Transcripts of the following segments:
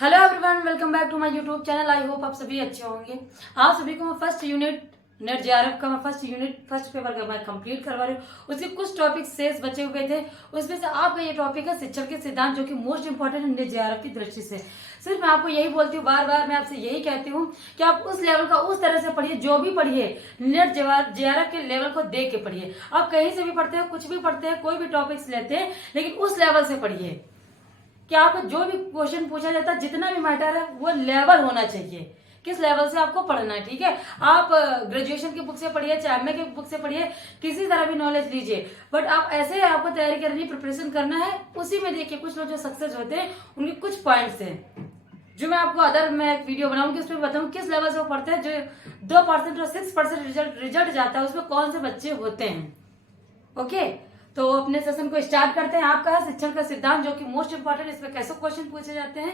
Hello everyone, welcome back to my YouTube channel. I hope आप सभी अच्छे होंगे। आप सभी को मैं फर्स्ट यूनिट नेट जेआरएफ का फर्स्ट पेपर का मैं कंप्लीट करवा रही हूँ। उसके कुछ टॉपिक शेष बचे हुए थे, उसमें से आपका ये टॉपिक है शिक्षण के सिद्धांत, जो कि मोस्ट इंपॉर्टेंट है नेट जेआरएफ की दृष्टि से। सिर्फ मैं आपको यही बोलती हूँ, बार बार मैं आपसे यही कहती हूँ कि आप उस लेवल का उस तरह से पढ़िए, जो भी पढ़िए नेट जेआरएफ के लेवल को देख के पढ़िए। आप कहीं से भी पढ़ते हो, कुछ भी पढ़ते हैं, कोई भी टॉपिक्स लेते हैं, लेकिन उस लेवल से पढ़िए कि आपको जो भी क्वेश्चन पूछा जाता है, जितना भी मैटर है, वो लेवल होना चाहिए, किस लेवल से आपको पढ़ना है। ठीक है, आप ग्रेजुएशन की बुक से पढ़िए, चाहे एमए की बुक से पढ़िए, किसी तरह भी नॉलेज लीजिए, बट आप ऐसे आपको तैयारी करनी, प्रिपरेशन करना है। उसी में देखिए कुछ लोग जो सक्सेस होते हैं, उनके कुछ पॉइंट्स हैं जो मैं आपको मैं एक वीडियो बनाऊंगी, उसमें बताऊंगी किस लेवल से वो पढ़ते हैं। जो 2% और 6% रिजल्ट जाता है, उसमें कौन से बच्चे होते हैं। ओके, तो अपने सेशन को स्टार्ट करते हैं। आपका है शिक्षण का सिद्धांत, जो कि मोस्ट इंपॉर्टेंट। इसमें कैसे क्वेश्चन पूछे जाते हैं,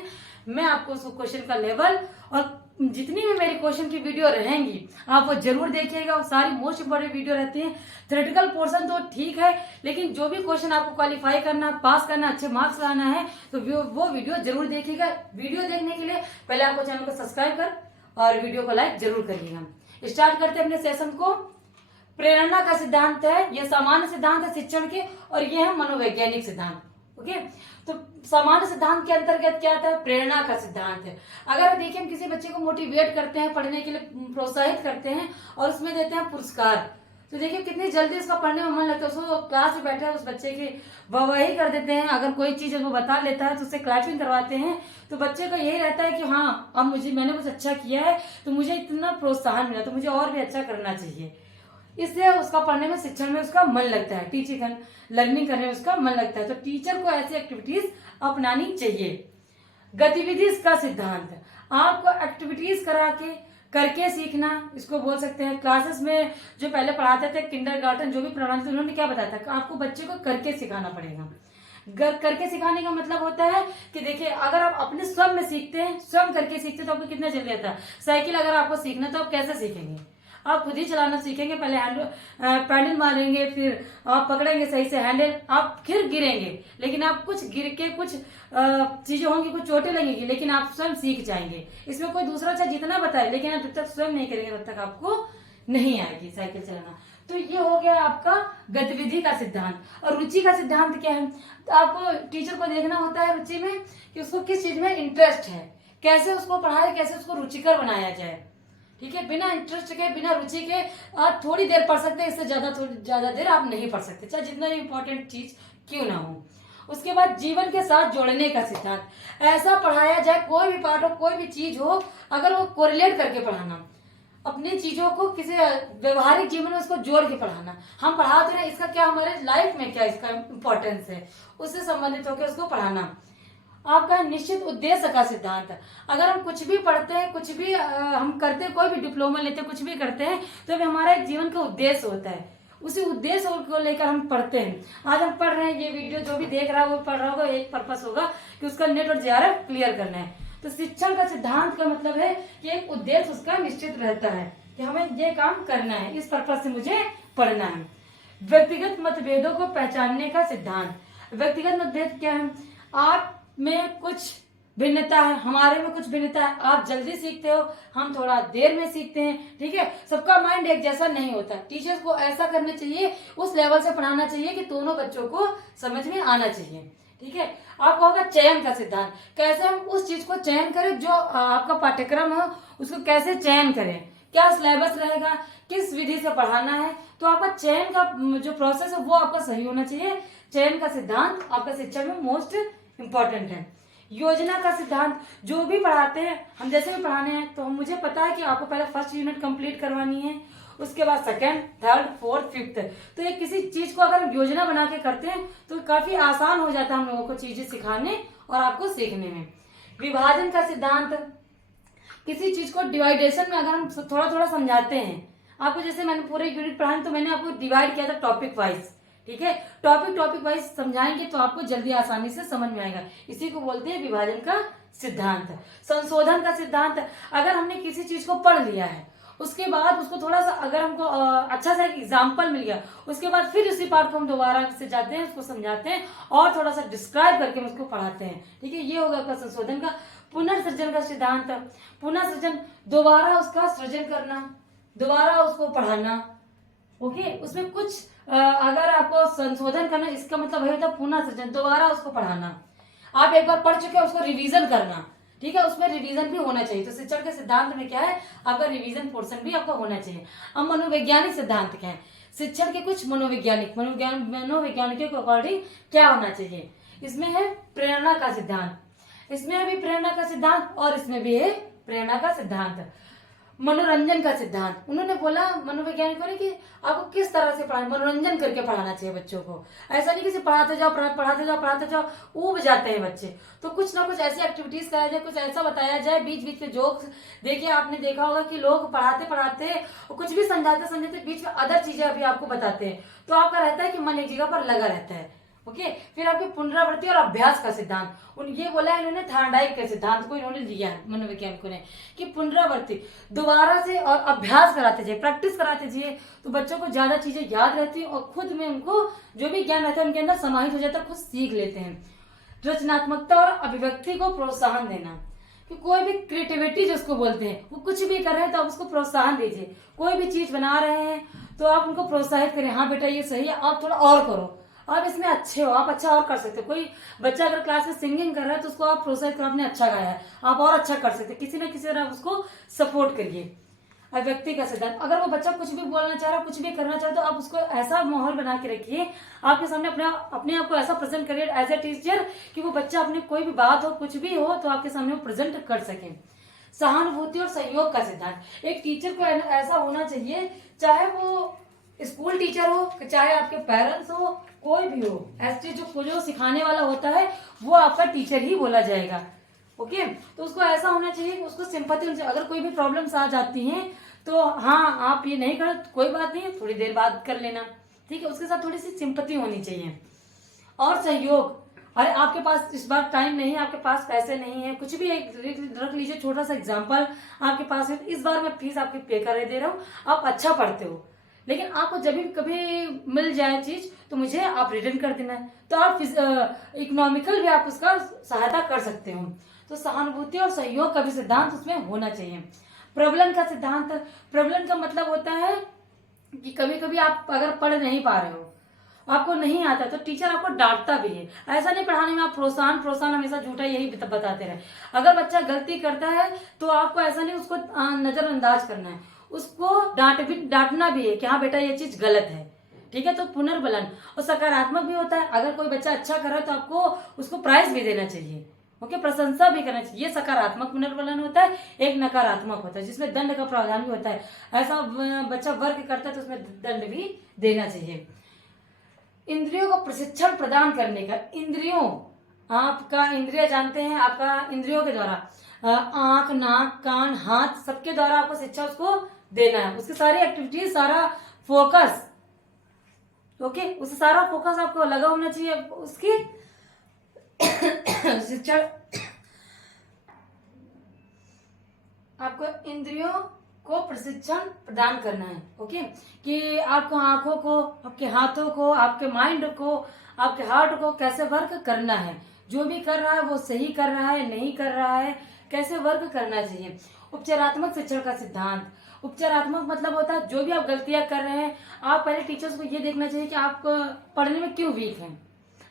मैं आपको उस क्वेश्चन का लेवल और जितनी भी मेरी क्वेश्चन की वीडियो रहेंगी आप वो जरूर देखिएगा। वो सारी मोस्ट इंपॉर्टेंट वीडियो रहती है। थ्योरेटिकल पोर्शन तो ठीक है, लेकिन जो भी क्वेश्चन आपको क्वालिफाई करना, पास करना, अच्छे मार्क्स लाना है, तो वो वीडियो जरूर देखिएगा। वीडियो देखने के लिए पहले आपको चैनल को सब्सक्राइब कर और वीडियो को लाइक जरूर करिएगा। स्टार्ट करते हैं अपने सेशन को। प्रेरणा का सिद्धांत है, यह सामान्य सिद्धांत है शिक्षण के, और ये है मनोवैज्ञानिक सिद्धांत। ओके, तो सामान्य सिद्धांत के अंतर्गत क्या आता है, प्रेरणा का सिद्धांत है। अगर देखिए हम किसी बच्चे को मोटिवेट करते हैं, पढ़ने के लिए प्रोत्साहित करते हैं और उसमें देते हैं पुरस्कार, तो देखिए कितनी जल्दी उसका पढ़ने में मन लगता है। उसको क्लास में बैठे उस बच्चे की वाहवाही कर देते हैं। अगर कोई चीज वो बता लेता है तो उससे क्लैपिंग करवाते हैं, तो बच्चे का यही रहता है कि हाँ, अब मैंने कुछ अच्छा किया है, तो मुझे इतना प्रोत्साहन मिला, तो मुझे और भी अच्छा करना चाहिए। इसलिए उसका पढ़ने में, शिक्षण में उसका मन लगता है, टीचिंग लर्निंग करने में उसका मन लगता है। तो टीचर को ऐसी एक्टिविटीज अपनानी चाहिए। गतिविधि का सिद्धांत, आपको एक्टिविटीज करा के करके सीखना, इसको बोल सकते हैं। क्लासेस में जो पहले पढ़ाते थे, किंडरगार्टन जो भी पढ़ाते थे, उन्होंने क्या बताया था, आपको बच्चे को करके सिखाना पड़ेगा। करके सिखाने का मतलब होता है कि देखिए, अगर आप अपने स्वयं में सीखते हैं, स्वयं करके सीखते हैं, तो आपको कितना जल्दी आता है। साइकिल अगर आपको सीखना, तो आप कैसे सीखेंगे, आप खुद ही चलाना सीखेंगे। पहले पैडल मारेंगे, फिर आप पकड़ेंगे सही से हैंडल, आप फिर गिरेंगे, लेकिन आप कुछ गिर के कुछ चीजें होंगी, कुछ चोटें लगेंगी, लेकिन आप स्वयं सीख जाएंगे। इसमें कोई दूसरा चाहे जितना बताए, लेकिन आप जब तक स्वयं नहीं करेंगे तब तक आपको नहीं आएगी साइकिल चलाना। तो ये हो गया आपका गतिविधि का सिद्धांत। और रुचि का सिद्धांत क्या है, तो आपको टीचर को देखना होता है रुचि में कि उसको किस चीज में इंटरेस्ट है, कैसे उसको पढ़ाए, कैसे उसको रुचिकर बनाया जाए। ठीक है, बिना इंटरेस्ट के, बिना रुचि के आप थोड़ी देर पढ़ सकते हैं, इससे ज्यादा देर आप नहीं पढ़ सकते, चाहे जितना इंपॉर्टेंट चीज क्यों ना हो। उसके बाद जीवन के साथ जोड़ने का सिद्धांत, ऐसा पढ़ाया जाए, कोई भी पार्ट हो, कोई भी चीज हो, अगर वो कोरिलेट करके पढ़ाना, अपनी चीजों को किसी व्यवहारिक जीवन में उसको जोड़ के पढ़ाना। हम पढ़ाते हैं, इसका क्या हमारे लाइफ में क्या इसका इंपॉर्टेंस है, उससे संबंधित होकर उसको पढ़ाना। आपका निश्चित उद्देश्य का सिद्धांत, अगर हम कुछ भी पढ़ते हैं, कुछ भी हम करते हैं, कोई भी डिप्लोमा लेते हैं, कुछ भी करते हैं, तो हमारा एक जीवन का उद्देश्य होता है। उसी उद्देश्य को लेकर हम पढ़ते हैं। आज हम पढ़ रहे हैं, ये वीडियो जो भी देख रहा है वो पढ़ रहा होगा, एक पर्पस होगा कि उसका नेट और जेआरएफ क्लियर करना है। तो शिक्षण का सिद्धांत का मतलब है कि एक उद्देश्य उसका निश्चित रहता है कि हमें ये काम करना है, इस पर्पज से मुझे पढ़ना है। व्यक्तिगत मतभेदों को पहचानने का सिद्धांत, व्यक्तिगत मतभेद क्या है, आप में कुछ भिन्नता है, हमारे में कुछ भिन्नता है, आप जल्दी सीखते हो, हम थोड़ा देर में सीखते हैं। ठीक है, सबका माइंड एक जैसा नहीं होता। टीचर्स को ऐसा करना चाहिए, उस लेवल से पढ़ाना चाहिए कि दोनों बच्चों को समझ में आना चाहिए। ठीक है, आपका होगा चयन का सिद्धांत, कैसे हम उस चीज को चयन करें, जो आपका पाठ्यक्रम है उसको कैसे चयन करें, क्या सिलेबस रहेगा, किस विधि से पढ़ाना है। तो आपका चयन का जो प्रोसेस है वो आपका सही होना चाहिए। चयन का सिद्धांत आपका शिक्षण में मोस्ट इंपॉर्टेंट है। योजना का सिद्धांत, जो भी पढ़ाते हैं, हम जैसे भी पढ़ाने हैं, तो मुझे पता है कि आपको पहले फर्स्ट यूनिट कंप्लीट करवानी है, उसके बाद सेकंड, थर्ड, फोर्थ, फिफ्थ। तो ये किसी चीज को अगर हम योजना बना के करते हैं तो काफी आसान हो जाता है हम लोगों को चीजें सिखाने और आपको सीखने में। विभाजन का सिद्धांत, किसी चीज को डिवाइडेशन में अगर हम थोड़ा थोड़ा समझाते हैं, आपको जैसे मैंने पूरे यूनिट पढ़ाए तो मैंने आपको डिवाइड किया था टॉपिक वाइज। ठीक है, टॉपिक वाइज समझाएंगे तो आपको जल्दी आसानी से समझ में आएगा, इसी को बोलते हैं विभाजन का सिद्धांत। संशोधन का सिद्धांत, अगर हमने किसी चीज को पढ़ लिया है उसके बाद उसको थोड़ा सा अगर हमको अच्छा सा एक एग्जाम्पल मिल गया, उसके बाद फिर उसी पार्ट को हम दोबारा से जाते हैं, उसको समझाते हैं और थोड़ा सा डिस्क्राइब करके हम उसको पढ़ाते हैं। ठीक है, ये होगा आपका संशोधन का। पुनर्सृजन का सिद्धांत, पुनर्सृजन दोबारा उसका सृजन करना, दोबारा उसको पढ़ाना। ओके, उसमें कुछ अगर आपको संशोधन करना, इसका मतलब वही होता है पुनर्सृजन, दोबारा उसको पढ़ाना। आप एक बार पढ़ चुके हैं, उसको रिवीजन करना। ठीक है, उसमें रिवीजन भी होना चाहिए। तो शिक्षण के सिद्धांत में क्या है, आपका रिवीजन पोर्शन भी आपका होना चाहिए। अब मनोवैज्ञानिक सिद्धांत क्या है, शिक्षण के कुछ मनोवैज्ञानिकों के अकॉर्डिंग क्या होना चाहिए। इसमें है प्रेरणा का सिद्धांत, इसमें भी प्रेरणा का सिद्धांत और इसमें भी है प्रेरणा का सिद्धांत। मनोरंजन का सिद्धांत, उन्होंने बोला मनोवैज्ञानिकों ने कि आपको किस तरह से पढ़ाना, मनोरंजन करके पढ़ाना चाहिए बच्चों को। ऐसा नहीं कि पढ़ाते जाओ पढ़ाते जाओ ऊब जाते हैं बच्चे। तो कुछ ना कुछ ऐसी एक्टिविटीज कराया जाए, कुछ ऐसा बताया जाए, बीच बीच में जोक्स। देखिए आपने देखा होगा कि लोग पढ़ाते कुछ भी समझाते बीच में अदर चीजें अभी आपको बताते हैं, तो आपका रहता है कि मन एक जगह पर लगा रहता है। ओके, फिर आपके पुनरावृत्ति और अभ्यास का सिद्धांत, ये बोला है इन्होंने थॉर्नडाइक के सिद्धांत को इन्होंने लिया है मनोवैज्ञानिकों ने, कि पुनरावृत्ति दोबारा से और अभ्यास कराते जाइए, प्रैक्टिस कराते जाइए, तो बच्चों को ज्यादा चीजें याद रहती है और खुद में उनको जो भी ज्ञान रहता है उनके अंदर समाहित हो जाता है, खुद सीख लेते हैं। रचनात्मकता और अभिव्यक्ति को प्रोत्साहन देना, कि कोई भी क्रिएटिविटी जिसको बोलते हैं, वो कुछ भी कर रहे हैं तो आप उसको प्रोत्साहन दीजिए। कोई भी चीज बना रहे हैं तो आप उनको प्रोत्साहित करें, हाँ बेटा ये सही है, आप थोड़ा और करो, आप इसमें अच्छे हो, आप अच्छा और कर सकते हो। कोई बच्चा अगर क्लास में सिंगिंग कर रहा है तो उसको आप प्रोत्साहित करो, आपने अच्छा गाया है, आप और अच्छा कर सकते हैं, किसी न किसी तरह आप उसको सपोर्ट करिए। अभिव्यक्ति का सिद्धांत, अगर वो बच्चा कुछ भी बोलना चाह रहा है, कुछ भी करना चाह रहा है, तो आप उसको ऐसा माहौल बना के रखिए, आपके सामने अपने आप को ऐसा प्रेजेंट करिए एज ए टीचर कि वो बच्चा अपने कोई भी बात हो, कुछ भी हो, तो आपके सामने वो प्रेजेंट कर सके। सहानुभूति और सहयोग का सिद्धांत, एक टीचर को ऐसा होना चाहिए, चाहे वो स्कूल टीचर हो, चाहे आपके पेरेंट्स हो, कोई भी हो, ऐसे जो सिखाने वाला होता है वो आपका टीचर ही बोला जाएगा। ओके, तो उसको ऐसा होना चाहिए, उसको सिंपैथी होनी चाहिए। अगर कोई भी प्रॉब्लम्स आ जाती हैं तो हाँ आप ये नहीं करो, कोई बात नहीं, थोड़ी देर बाद कर लेना। ठीक है, उसके साथ थोड़ी सी सिंपैथी होनी चाहिए। और सहयोग, अरे आपके पास इस बार टाइम नहीं है, आपके पास पैसे नहीं है, कुछ भी एक रख लीजिए, छोटा सा एग्जाम्पल आपके पास है, इस बार मैं फीस आपकी पे कर दे रहा हूँ, आप अच्छा पढ़ते हो, लेकिन आपको जब भी कभी मिल जाए चीज तो मुझे आप रिटर्न कर देना है, तो आप इकोनॉमिकल भी आप उसका सहायता कर सकते हो। तो सहानुभूति और सहयोग का भी सिद्धांत उसमें होना चाहिए। प्रबलन का सिद्धांत, प्रबलन का मतलब होता है कि कभी कभी आप अगर पढ़ नहीं पा रहे हो, आपको नहीं आता, तो टीचर आपको डांटता भी है। ऐसा नहीं पढ़ाने में आप प्रोत्साहन हमेशा झूठा यही बताते रहे। अगर बच्चा गलती करता है तो आपको ऐसा नहीं उसको नजरअंदाज करना है, उसको डांटना भी है कि हाँ बेटा ये चीज गलत है। ठीक है, तो पुनर्बलन और सकारात्मक भी होता है। अगर कोई बच्चा अच्छा कर रहा है तो आपको उसको प्राइज भी देना चाहिए। ओके, प्रशंसा भी करना चाहिए। ये सकारात्मक पुनर्बलन होता है। एक नकारात्मक होता है जिसमें दंड का प्रावधान भी होता है। ऐसा बच्चा वर्क करता है तो उसमें दंड भी देना चाहिए। इंद्रियों को प्रशिक्षण प्रदान करने का, इंद्रियों, आपका इंद्रिय जानते हैं, आपका इंद्रियों के द्वारा आंख, नाक, कान, हाथ, सबके द्वारा आपको शिक्षा उसको देना है। उसकी सारी एक्टिविटीज, सारा फोकस, ओके, उस सारा फोकस आपको लगा होना चाहिए उसकी शिक्षा। आपको इंद्रियों को प्रशिक्षण प्रदान करना है। ओके, कि आपको आंखों को, आपके हाथों को, आपके माइंड को, आपके हार्ट को कैसे वर्क करना है। जो भी कर रहा है वो सही कर रहा है, नहीं कर रहा है, कैसे वर्क करना चाहिए। उपचारात्मक शिक्षण का सिद्धांत, उपचारात्मक मतलब होता है जो भी आप गलतियां कर रहे हैं, आप पहले टीचर्स को ये देखना चाहिए कि आप पढ़ने में क्यों वीक हैं,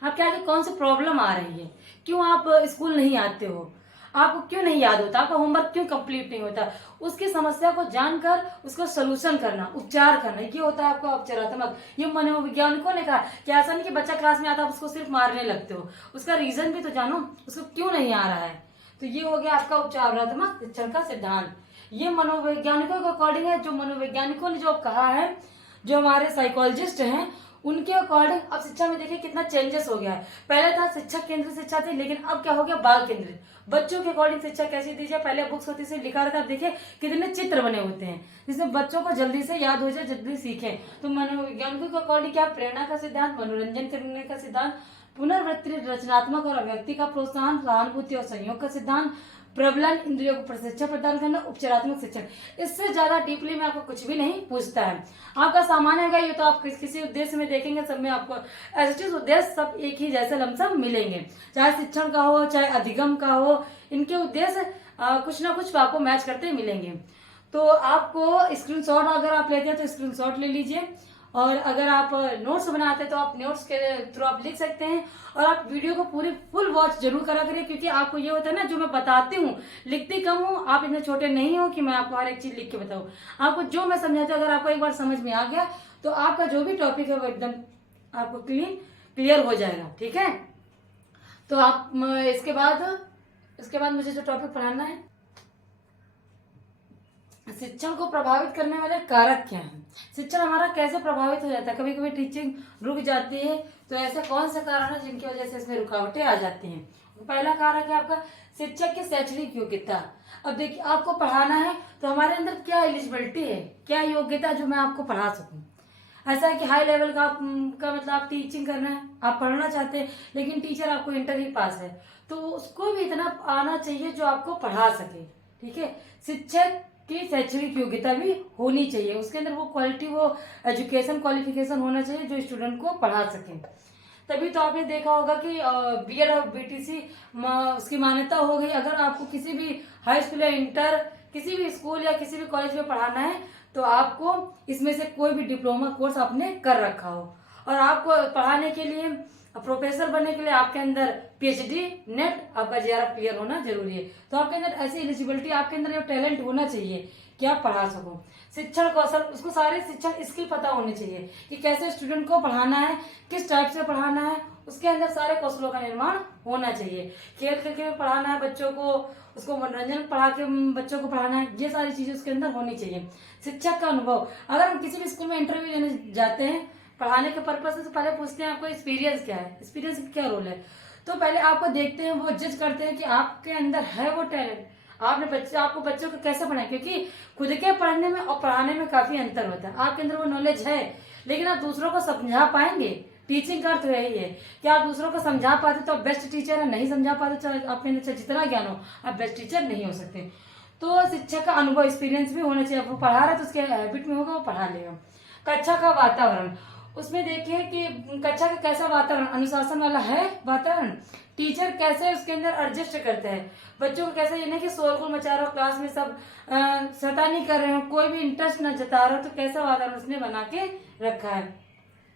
आपके आगे कौन सी प्रॉब्लम आ रही है, क्यों आप स्कूल नहीं आते हो, आपको क्यों नहीं याद होता, आपका होमवर्क क्यों कंप्लीट नहीं होता। उसकी समस्या को जानकर उसका सोल्यूशन करना, उपचार करना, ये होता है आपका उपचारात्मक। ये मनोवैज्ञानिकों ने कहा कि ऐसा नहीं कि बच्चा क्लास में आता है उसको सिर्फ मारने लगते हो, उसका रीजन भी तो जानो, उसको क्यों नहीं आ रहा है। तो ये हो गया आपका उपचारात्मक शिक्षण का सिद्धांत। ये मनोवैज्ञानिकों के अकॉर्डिंग है, जो मनोवैज्ञानिकों ने जो कहा है, जो हमारे साइकोलॉजिस्ट हैं उनके अकॉर्डिंग। अब शिक्षा में देखिए कितना चेंजेस हो गया है। पहले था शिक्षक केंद्रित शिक्षा थी, लेकिन अब क्या हो गया, बाल केंद्रित। बच्चों के अकॉर्डिंग शिक्षा कैसी दी जाए, पहले बुक्स होती थी, लिखा रहता, देखिए कितने चित्र बने होते हैं जिसमें बच्चों को जल्दी से याद हो जाए, जल्दी सीखें। तो मनोवैज्ञानिकों के अकॉर्डिंग क्या, प्रेरणा का सिद्धांत, मनोरंजन करने का सिद्धांत, पुनर्वृत्ति, रचनात्मक और अभिव्यक्ति का प्रोत्साहन, सहानुभूति और सहयोग का सिद्धांत, प्रबलन, इंद्रियों को प्रशिक्षण प्रदान करना, उपचारात्मक शिक्षण। इससे ज्यादा डीपली में आपको कुछ भी नहीं पूछता है। आपका सामान्य होगा ये तो आप किसी उद्देश्य में देखेंगे, सब में आपको एसएसटी उद्देश्य सब एक ही जैसे लमसम मिलेंगे, चाहे शिक्षण का हो चाहे अधिगम का हो, इनके उद्देश्य कुछ ना कुछ आपको मैच करते मिलेंगे। तो आपको स्क्रीनशॉट अगर आप लेते हैं तो स्क्रीनशॉट ले लीजिए, और अगर आप नोट्स बनाते हैं तो आप नोट्स के थ्रू आप लिख सकते हैं। और आप वीडियो को पूरी फुल वॉच जरूर करा करिए, क्योंकि आपको ये होता है ना, जो मैं बताती हूँ लिखती कम हूँ, आप इतने छोटे नहीं हो कि मैं आपको हर एक चीज लिख के बताऊँ। आपको जो मैं समझाती हूँ अगर आपको एक बार समझ में आ गया तो आपका जो भी टॉपिक है वो एकदम आपको क्लियर हो जाएगा। ठीक है, तो आप इसके बाद मुझे जो टॉपिक पढ़ाना है, शिक्षण को प्रभावित करने वाले कारक क्या हैं। शिक्षण हमारा कैसे प्रभावित हो जाता है, कभी कभी टीचिंग रुक जाती है, तो ऐसे कौन से कारण है जिनकी वजह से इसमें रुकावटें आ जाती हैं। पहला कारक है आपका शिक्षक की शैक्षणिक योग्यता। अब देखिए, आपको पढ़ाना है तो हमारे अंदर क्या एलिजिबिलिटी है, क्या योग्यता जो मैं आपको पढ़ा सकूं। ऐसा है कि हाई लेवल का मतलब आप टीचिंग करना है, आप पढ़ना चाहते हैं, लेकिन टीचर आपको इंटर ही पास है, तो उसको भी इतना आना चाहिए जो आपको पढ़ा सके। ठीक है, शिक्षक की शैक्षणिक योग्यता भी होनी चाहिए, उसके अंदर वो क्वालिटी, वो एजुकेशन क्वालिफिकेशन होना चाहिए जो स्टूडेंट को पढ़ा सके। तभी तो आपने देखा होगा कि बीएड और बीटीसी उसकी मान्यता हो गई। अगर आपको किसी भी हाई स्कूल या इंटर किसी भी स्कूल या किसी भी कॉलेज में पढ़ाना है तो आपको इसमें से कोई भी डिप्लोमा कोर्स आपने कर रखा हो, और आपको पढ़ाने के लिए, प्रोफेसर बनने के लिए आपके अंदर पीएचडी, नेट, आपका जेआरएफ क्लियर होना जरूरी है। तो आपके अंदर ऐसी एलिजिबिलिटी, आपके अंदर टैलेंट होना चाहिए कि आप पढ़ा सको। शिक्षण कौशल, उसको सारे शिक्षण स्किल पता होने चाहिए कि कैसे स्टूडेंट को पढ़ाना है, किस टाइप से पढ़ाना है, उसके अंदर सारे कौशलों का निर्माण होना चाहिए। खेल खेल के पढ़ाना है बच्चों को, उसको मनोरंजन पढ़ा के बच्चों को पढ़ाना है, ये सारी चीजें उसके अंदर होनी चाहिए। शिक्षक का अनुभव, अगर हम किसी भी स्कूल में इंटरव्यू लेने जाते हैं पढ़ाने के पर्पज से, तो पहले पूछते हैं आपको एक्सपीरियंस क्या है, एक्सपीरियंस का क्या रोल है। तो पहले आपको देखते हैं, वो जज करते हैं कि आपके अंदर है वो टैलेंट, आपको बच्चों को कैसे पढ़ाएं, क्योंकि खुद के पढ़ने में और पढ़ाने में काफी अंतर होता है। आपके अंदर वो नॉलेज है, लेकिन आप दूसरों को समझा पाएंगे। टीचिंग का अर्थ यही है कि आप दूसरों को समझा पाते तो आप बेस्ट टीचर है, नहीं समझा पाते तो आपके अंदर जितना ज्ञान हो आप बेस्ट टीचर नहीं हो सकते। तो शिक्षक का अनुभव, एक्सपीरियंस भी होना चाहिए। वो पढ़ा रहा है तो उसके हैबिट में होगा, वो पढ़ा लेगा। कक्षा का वातावरण, उसमें देखिए कि कक्षा का कैसा वातावरण, अनुशासन वाला है वातावरण, टीचर कैसे उसके अंदर एडजस्ट करते हैं, बच्चों को कैसे, ये नहीं कि शोरगुल मचा रहा हो क्लास में, सब शैतानी कर रहे हो, कोई भी इंटरेस्ट न जता रहा हो, तो कैसा वातावरण उसने बना के रखा है।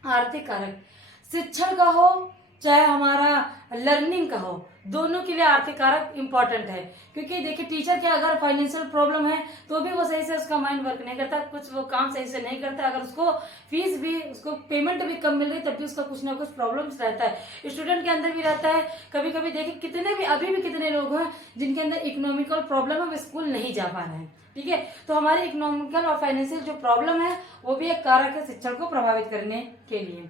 आर्थिक कारक, शिक्षण का हो चाहे हमारा लर्निंग का हो, दोनों के लिए आर्थिक कारक इंपॉर्टेंट है। क्योंकि देखिए, टीचर के अगर फाइनेंशियल प्रॉब्लम है तो भी वो सही से उसका माइंड वर्क नहीं करता, कुछ वो काम सही से नहीं करता। अगर उसको फीस भी, उसको पेमेंट भी कम मिल रही तब भी उसका कुछ ना कुछ प्रॉब्लम्स रहता है। स्टूडेंट के अंदर भी रहता है। कभी कभी देखिए कितने भी, अभी भी कितने लोग हैं जिनके अंदर इकोनॉमिकल प्रॉब्लम है, वो स्कूल नहीं जा पा रहे हैं। ठीक है, तो हमारी इकोनॉमिकल और फाइनेंशियल जो प्रॉब्लम है वो भी एक कारक है शिक्षण को प्रभावित करने के लिए।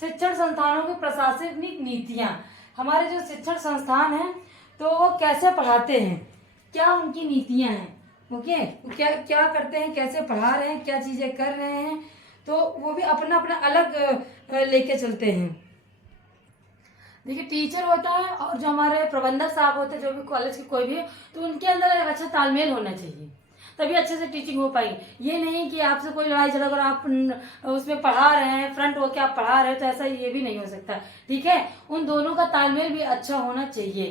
शिक्षण संस्थानों की प्रशासनिक नीतियां, हमारे जो शिक्षण संस्थान हैं तो वो कैसे पढ़ाते हैं, क्या उनकी नीतियां हैं। ओके, वो क्या क्या करते हैं, कैसे पढ़ा रहे हैं, क्या चीजें कर रहे हैं, तो वो भी अपना अपना अलग लेके चलते हैं। देखिए, टीचर होता है और जो हमारे प्रबंधक साहब होते हैं, जो भी कॉलेज के कोई भी है, तो उनके अंदर एक अच्छा तालमेल होना चाहिए, तभी अच्छे से टीचिंग हो पाएगी। ये नहीं कि आपसे कोई लड़ाई झगड़ा और आप उसमें पढ़ा रहे हैं, फ्रंट होके आप पढ़ा रहे हैं, तो ऐसा ये भी नहीं हो सकता। ठीक है, उन दोनों का तालमेल भी अच्छा होना चाहिए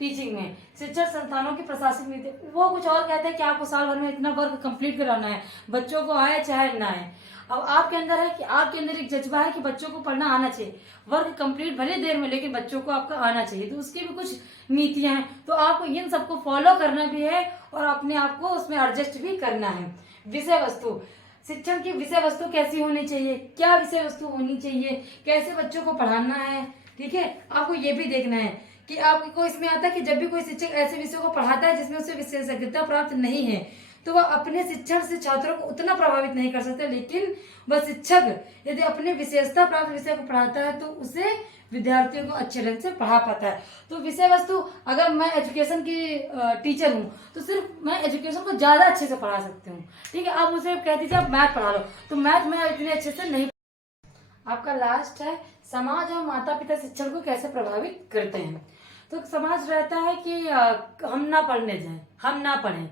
टीचिंग में। शिक्षण संस्थानों की प्रशासनिक नीति, वो कुछ और कहते हैं कि आपको साल भर में इतना वर्क कंप्लीट कराना है, बच्चों को आए चाहे ना आए। अब आपके अंदर है कि आपके अंदर एक जज्बा है कि बच्चों को पढ़ना आना चाहिए, वर्क कंप्लीट भले देर में, लेकिन बच्चों को आपका आना चाहिए, तो उसकी भी कुछ नीतियां हैं। तो आपको इन सबको फॉलो करना भी है और अपने आप को उसमें एडजस्ट भी करना है। विषय वस्तु, शिक्षण की विषय वस्तु कैसी होनी चाहिए, क्या विषय वस्तु होनी चाहिए, कैसे बच्चों को पढ़ाना है। ठीक है, आपको ये भी देखना है कि आपको इसमें आता है कि जब भी कोई शिक्षक ऐसे विषयों को पढ़ाता है जिसमें उसे विशेषज्ञता प्राप्त नहीं है, तो वह अपने शिक्षण से छात्रों को उतना प्रभावित नहीं कर सकते। लेकिन वह शिक्षक यदि अपने विशेषता प्राप्त विषय को पढ़ाता है तो उसे विद्यार्थियों को अच्छे ढंग से पढ़ा पाता है। तो विषय वस्तु, अगर मैं एजुकेशन की टीचर हूँ तो सिर्फ मैं एजुकेशन को ज्यादा अच्छे से पढ़ा सकती हूँ। ठीक है, आप मुझे कह दीजिए आप मैथ पढ़ा लो, तो मैथ मैं इतने अच्छे से नहीं। आपका लास्ट है, समाज और माता पिता शिक्षण को कैसे प्रभावित करते हैं। तो समाज रहता है कि हम ना पढ़ने जाएं, हम ना पढ़ें।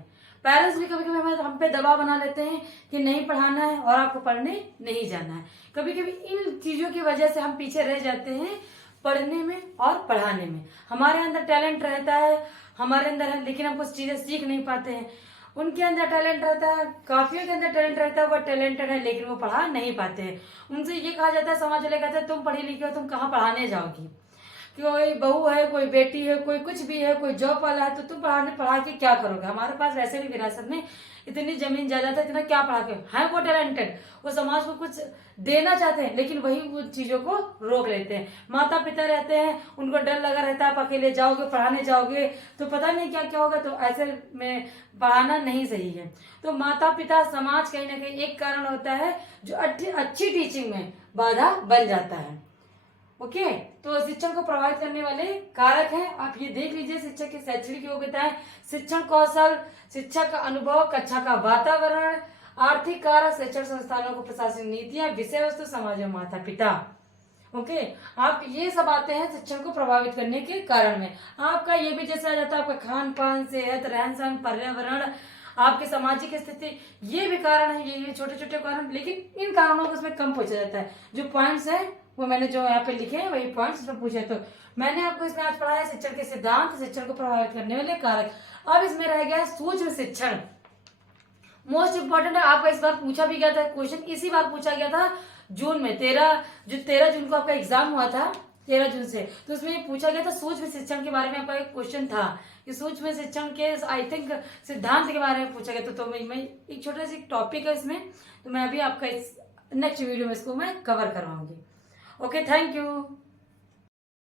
पेरेंट्स भी कभी कभी हम पे दबाव बना लेते हैं कि नहीं पढ़ाना है और आपको पढ़ने नहीं जाना है। कभी कभी इन चीजों की वजह से हम पीछे रह जाते हैं पढ़ने में और पढ़ाने में। हमारे अंदर टैलेंट रहता है, हमारे अंदर है, लेकिन हम कुछ चीजें सीख नहीं पाते हैं। उनके अंदर टैलेंट रहता है, काफियों के अंदर टैलेंट रहता है, वो टैलेंटेड है लेकिन वो पढ़ा नहीं पाते हैं। उनसे ये कहा जाता है, समाज वाले कहते हैं तुम पढ़ी लिखी हो, तुम कहाँ पढ़ाने जाओगी, कोई बहू है, कोई बेटी है, कोई कुछ भी है, कोई जॉब वाला है, तो तुम पढ़ा के क्या करोगे। हमारे पास वैसे भी विरासत में इतनी जमीन जायदाद है, इतना क्या पढ़ा के है, वो टैलेंटेड, वो समाज को कुछ देना चाहते हैं लेकिन वही उन चीजों को रोक लेते हैं। माता पिता रहते हैं, उनको डर लगा रहता है, आप अकेले जाओगे पढ़ाने जाओगे तो पता नहीं क्या क्या होगा, तो ऐसे में पढ़ाना नहीं सही है। तो माता पिता समाज कहीं ना कहीं एक कारण होता है जो अच्छी टीचिंग में बाधा बन जाता है। ओके, तो शिक्षण को प्रभावित करने वाले कारक हैं, आप ये देख लीजिए। शिक्षक की शैक्षणिक योग्यताएं, शिक्षण कौशल, शिक्षक का अनुभव, कक्षा का वातावरण, आर्थिक कारक, शिक्षण संस्थानों को प्रशासनिक नीतियां, विषय वस्तु, समाज और माता पिता। ओके, आप ये सब आते हैं शिक्षण को प्रभावित करने के कारण में। आपका ये भी जैसे आ जाता है आपका खान पान, सेहत, रहन सहन, पर्यावरण, आपकी सामाजिक स्थिति, ये भी कारण है, ये छोटे छोटे कारण, लेकिन इन कारणों को इसमें कम पूछा जाता है। जो पॉइंट्स है वो मैंने जो यहाँ पे लिखे हैं वही पॉइंट्स इसमें पूछे। तो मैंने आपको इसमें आज पढ़ाया शिक्षण के सिद्धांत, शिक्षण को प्रभावित करने वाले कारक। अब इसमें रह गया सूक्ष्म शिक्षण, मोस्ट इंपॉर्टेंट है। आपका इस बार पूछा भी गया था क्वेश्चन, इसी बार पूछा गया था जून में, 13 जून को आपका एग्जाम हुआ था, 13 जून से। तो उसमें ये पूछा गया था सूक्ष्म शिक्षण के बारे में, आपका एक क्वेश्चन था कि सूक्ष्म शिक्षण के आई थिंक सिद्धांत के बारे में पूछा गया। तो मैं एक छोटा सा टॉपिक है इसमें, तो मैं अभी आपका इस नेक्स्ट वीडियो में इसको मैं कवर करवाऊंगी। Okay, thank you.